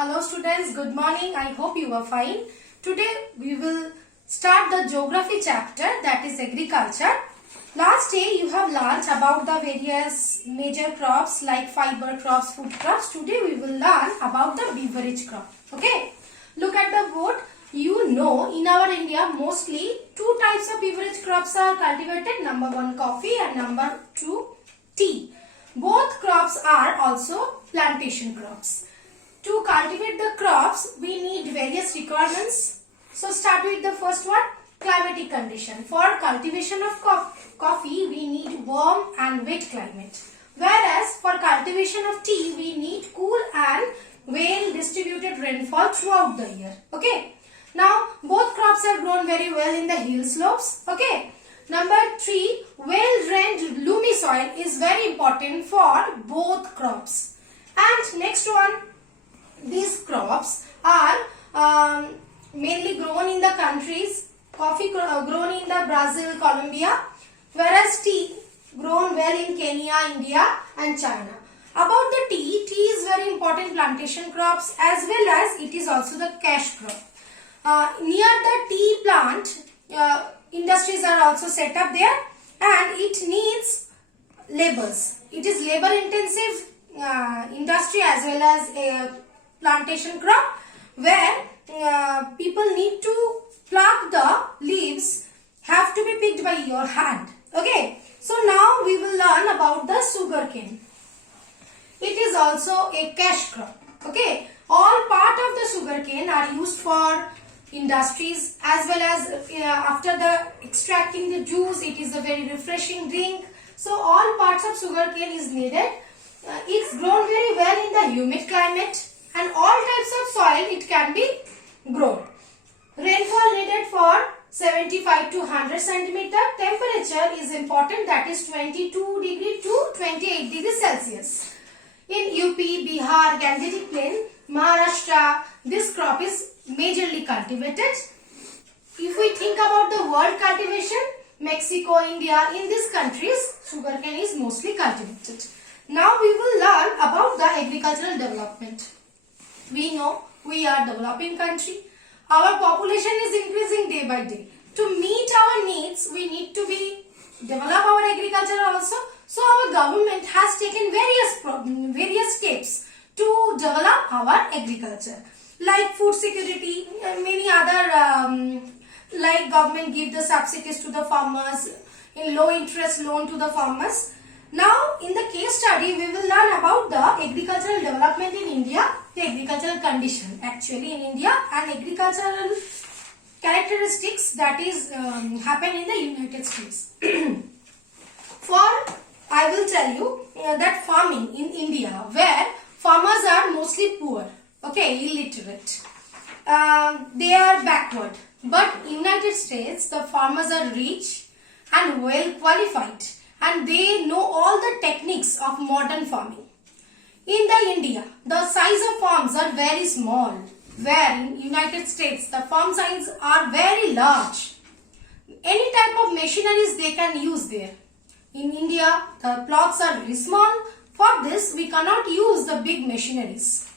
Hello students, good morning. I hope you are fine. Today we will start the geography chapter, that is agriculture. Last day you have learned about the various major crops like fiber crops, food crops. Today we will learn about the beverage crop. Okay. Look at the board. You know in our India mostly two types of beverage crops are cultivated. Number one coffee and number two tea. Both crops are also plantation crops. To cultivate the crops, we need various requirements. So start with the first one, climatic condition. For cultivation of coffee, we need warm and wet climate. Whereas for cultivation of tea, we need cool and well distributed rainfall throughout the year. Okay. Now, both crops are grown very well in the hill slopes. Okay. Number 3, well-drained loamy soil is very important for both crops. And next one, these crops are mainly grown in the countries, coffee grown in the Brazil, Colombia, whereas tea grown well in Kenya, India and China. About the tea is very important plantation crops as well as it is also the cash crop. Near the tea plant, industries are also set up there and it needs laborers. It is labor intensive industry as well as a plantation crop where people need to pluck the leaves, have to be picked by your hand. Okay, so now we will learn about the sugarcane. It is also a cash crop. Okay, all part of the sugarcane are used for industries as well as after the extracting the juice, it is a very refreshing drink. So all parts of sugarcane is needed. It's grown very well in the humid climate and all types of soil it can be grown. Rainfall needed for 75 to 100 centimeter. Temperature is important, that is 22 degree to 28 degrees Celsius. In UP, Bihar, Gangetic Plain, Maharashtra, this crop is majorly cultivated. If we think about the world cultivation, Mexico, India, in these countries, sugarcane is mostly cultivated. Now we will learn about the agricultural development. We know we are a developing country. Our population is increasing day by day. To meet our needs, we need to develop our agriculture also. So our government has taken various steps to develop our agriculture. Like food security and many other like government give the subsidies to the farmers, in low interest loan to the farmers. Now in the case study we will learn about the agricultural development in India, the agricultural condition actually in India and agricultural characteristics that is happen in the United States. I will tell you that farming in India where farmers are mostly poor, okay, illiterate, they are backward, but in United States the farmers are rich and well qualified and they know all the techniques of modern farming. In the India, the size of farms are very small, where in United States the farm sizes are very large. Any type of machineries they can use there. In India, the plots are very small. For this, we cannot use the big machineries.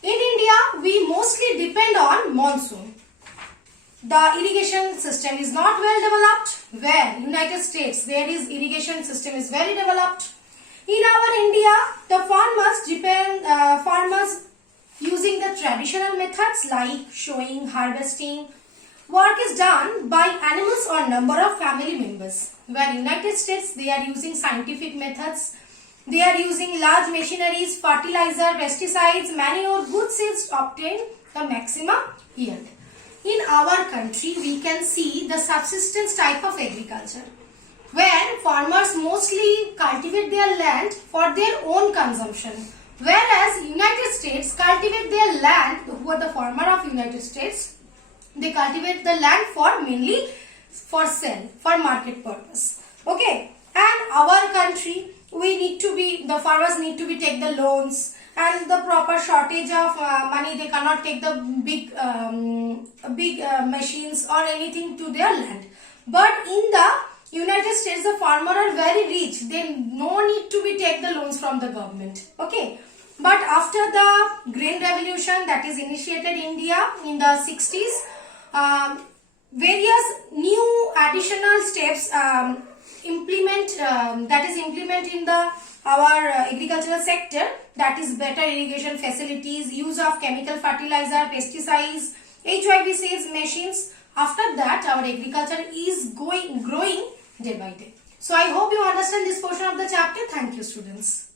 In India, we mostly depend on monsoon. The irrigation system is not well developed, where in United States there is irrigation system is very developed. In our India, the farmers using the traditional methods like sowing, harvesting. Work is done by animals or number of family members. Where in United States they are using scientific methods. They are using large machineries, fertilizer, pesticides, manure, good seeds to obtain the maximum yield. In our country, we can see the subsistence type of agriculture, where farmers mostly cultivate their land for their own consumption, whereas United States cultivate their land, who are the farmer of United States, they cultivate the land for mainly for sale, for market purpose. Okay, and our country, the farmers need to take the loans and the proper shortage of money. They cannot take the big machines or anything to their land. But in the United States, the farmer are very rich. They no need to take the loans from the government. Okay. But after the grain revolution that is initiated in India in the 60s. Various new additional steps implement in the our agricultural sector, that is better irrigation facilities, use of chemical fertilizer, pesticides, HIV seeds machines. After that our agriculture is growing day by day. So I hope you understand this portion of the chapter. Thank you, students.